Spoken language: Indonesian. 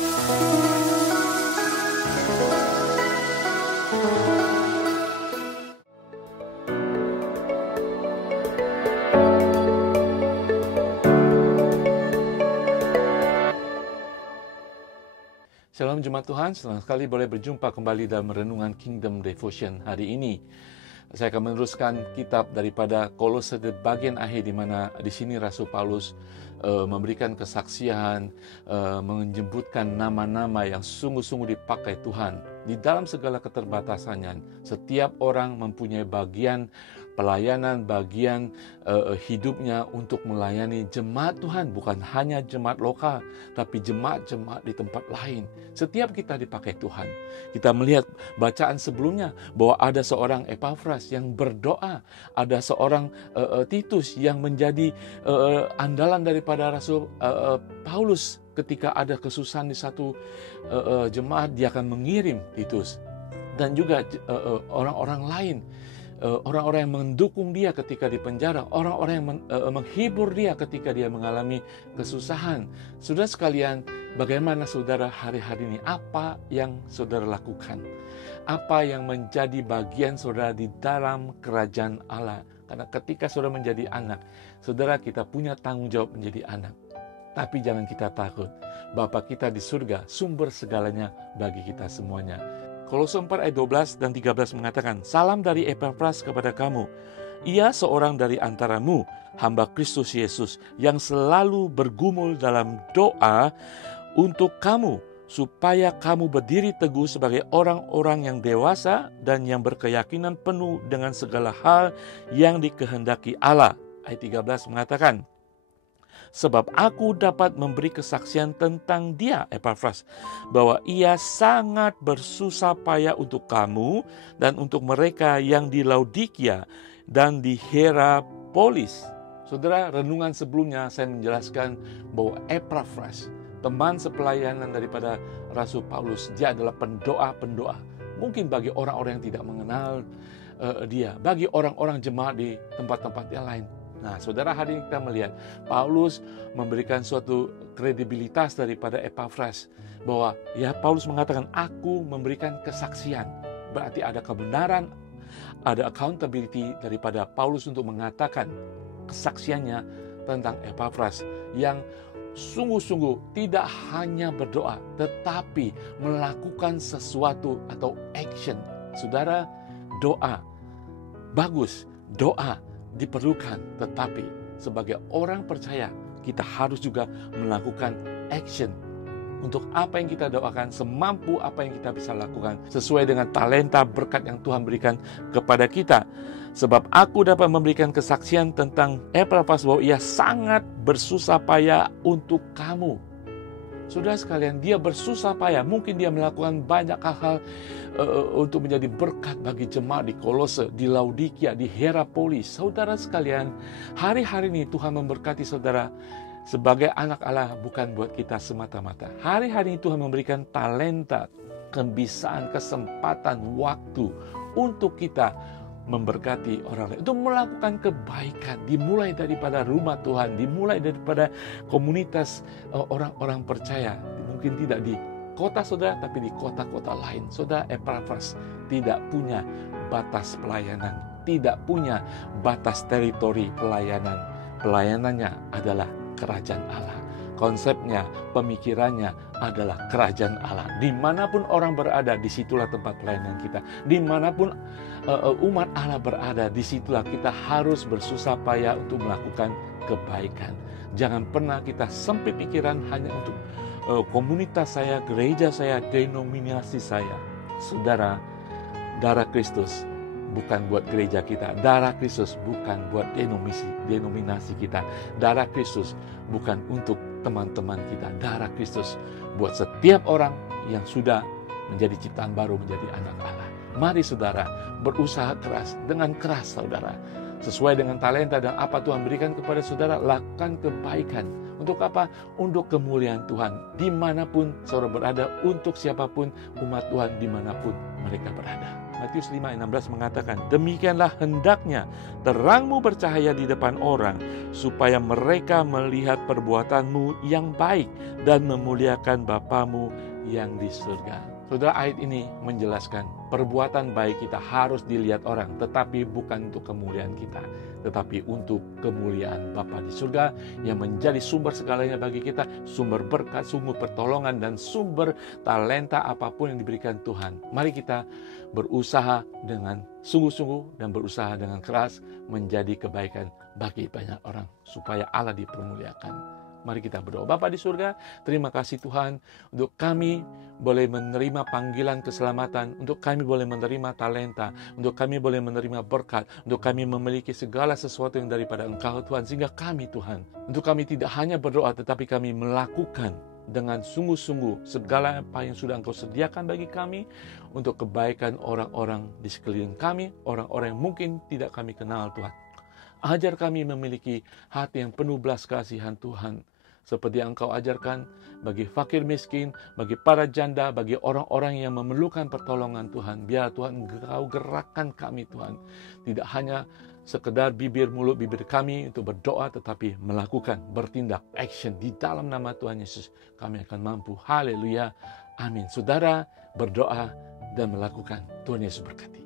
Shalom Jemaat Tuhan, senang sekali boleh berjumpa kembali dalam Renungan Kingdom Devotion hari ini. Saya akan meneruskan kitab daripada Kolose di bagian akhir, di mana di sini Rasul Paulus memberikan kesaksian, menjemputkan nama-nama yang sungguh-sungguh dipakai Tuhan. Di dalam segala keterbatasannya, setiap orang mempunyai bagian pelayanan, bagian hidupnya untuk melayani jemaat Tuhan, bukan hanya jemaat lokal, tapi jemaat-jemaat di tempat lain. Setiap kita dipakai Tuhan. Kita melihat bacaan sebelumnya bahwa ada seorang Epafras yang berdoa, ada seorang Titus yang menjadi andalan daripada Rasul Paulus. Ketika ada kesusahan di satu jemaat, dia akan mengirim Titus. Dan juga orang-orang lain, orang-orang yang mendukung dia ketika di penjara, orang-orang yang menghibur dia ketika dia mengalami kesusahan. Saudara sekalian, bagaimana saudara hari-hari ini? Apa yang saudara lakukan? Apa yang menjadi bagian saudara di dalam kerajaan Allah? Karena ketika saudara menjadi anak, saudara, kita punya tanggung jawab menjadi anak. Tapi jangan kita takut, Bapa kita di surga sumber segalanya bagi kita semuanya. Kolose 4 ayat 12 dan 13 mengatakan, "Salam dari Epafras kepada kamu. Ia seorang dari antaramu, hamba Kristus Yesus, yang selalu bergumul dalam doa untuk kamu, supaya kamu berdiri teguh sebagai orang-orang yang dewasa dan yang berkeyakinan penuh dengan segala hal yang dikehendaki Allah." Ayat 13 mengatakan, "Sebab aku dapat memberi kesaksian tentang dia," Epafras, "bahwa ia sangat bersusah payah untuk kamu dan untuk mereka yang di Laodikia dan di Hierapolis." Saudara, renungan sebelumnya saya menjelaskan bahwa Epafras, teman sepelayanan daripada Rasul Paulus, dia adalah pendoa-pendoa. Mungkin bagi orang-orang yang tidak mengenal dia, bagi orang-orang jemaat di tempat-tempat yang lain. Nah, saudara, hari ini kita melihat Paulus memberikan suatu kredibilitas daripada Epafras, bahwa ya Paulus mengatakan, aku memberikan kesaksian. Berarti ada kebenaran, ada accountability daripada Paulus untuk mengatakan kesaksiannya tentang Epafras yang sungguh-sungguh tidak hanya berdoa, tetapi melakukan sesuatu atau action. Saudara, doa bagus, doa diperlukan, tetapi sebagai orang percaya kita harus juga melakukan action untuk apa yang kita doakan, semampu apa yang kita bisa lakukan sesuai dengan talenta berkat yang Tuhan berikan kepada kita. Sebab aku dapat memberikan kesaksian tentang Epafras bahwa ia sangat bersusah payah untuk kamu. Saudara sekalian, dia bersusah payah. Mungkin dia melakukan banyak hal-hal untuk menjadi berkat bagi jemaat di Kolose, di Laodikia, di Hierapolis. Saudara sekalian, hari-hari ini Tuhan memberkati saudara sebagai anak Allah, bukan buat kita semata-mata. Hari-hari ini Tuhan memberikan talenta, kebisaan, kesempatan, waktu untuk kita memberkati orang lain, untuk melakukan kebaikan, dimulai daripada rumah Tuhan, dimulai daripada komunitas orang-orang percaya. Mungkin tidak di kota saudara, tapi di kota-kota lain. Saudara, Epafras tidak punya batas pelayanan, tidak punya batas teritori pelayanan. Pelayanannya adalah kerajaan Allah. Konsepnya, pemikirannya adalah kerajaan Allah. Dimanapun orang berada, disitulah tempat pelayanan kita. Dimanapun umat Allah berada, disitulah kita harus bersusah payah untuk melakukan kebaikan. Jangan pernah kita sempit pikiran hanya untuk komunitas saya, gereja saya, denominasi saya. Saudara, darah Kristus bukan buat gereja kita. Darah Kristus bukan buat denominasi kita. Darah Kristus bukan untuk teman-teman kita. Darah Kristus buat setiap orang yang sudah menjadi ciptaan baru, menjadi anak Allah. Mari saudara, berusaha keras, dengan keras saudara, sesuai dengan talenta dan apa Tuhan berikan kepada saudara, lakukan kebaikan Untuk apa? Untuk kemuliaan Tuhan. Dimanapun saudara berada, untuk siapapun umat Tuhan dimanapun mereka berada. Matius 5:16 mengatakan, demikianlah hendaknya terangmu bercahaya di depan orang, supaya mereka melihat perbuatanmu yang baik dan memuliakan Bapamu yang di surga. Saudara, ayat ini menjelaskan perbuatan baik kita harus dilihat orang, tetapi bukan untuk kemuliaan kita, tetapi untuk kemuliaan Bapa di surga yang menjadi sumber segalanya bagi kita, sumber berkat, sumber pertolongan, dan sumber talenta apapun yang diberikan Tuhan. Mari kita berusaha dengan sungguh-sungguh dan berusaha dengan keras menjadi kebaikan bagi banyak orang, supaya Allah dipermuliakan. Mari kita berdoa. Bapa di surga, terima kasih Tuhan untuk kami boleh menerima panggilan keselamatan, untuk kami boleh menerima talenta, untuk kami boleh menerima berkat, untuk kami memiliki segala sesuatu yang daripada Engkau Tuhan, sehingga kami Tuhan, untuk kami tidak hanya berdoa tetapi kami melakukan dengan sungguh-sungguh segala apa yang sudah Engkau sediakan bagi kami untuk kebaikan orang-orang di sekeliling kami, orang-orang yang mungkin tidak kami kenal Tuhan. Ajar kami memiliki hati yang penuh belas kasihan Tuhan, seperti yang Engkau ajarkan bagi fakir miskin, bagi para janda, bagi orang-orang yang memerlukan pertolongan Tuhan. Biar Tuhan Engkau gerakkan kami Tuhan, tidak hanya sekedar mulut bibir kami untuk berdoa, tetapi melakukan, bertindak, action di dalam nama Tuhan Yesus. Kami akan mampu. Haleluya. Amin. Saudara berdoa dan melakukan. Tuhan Yesus berkati.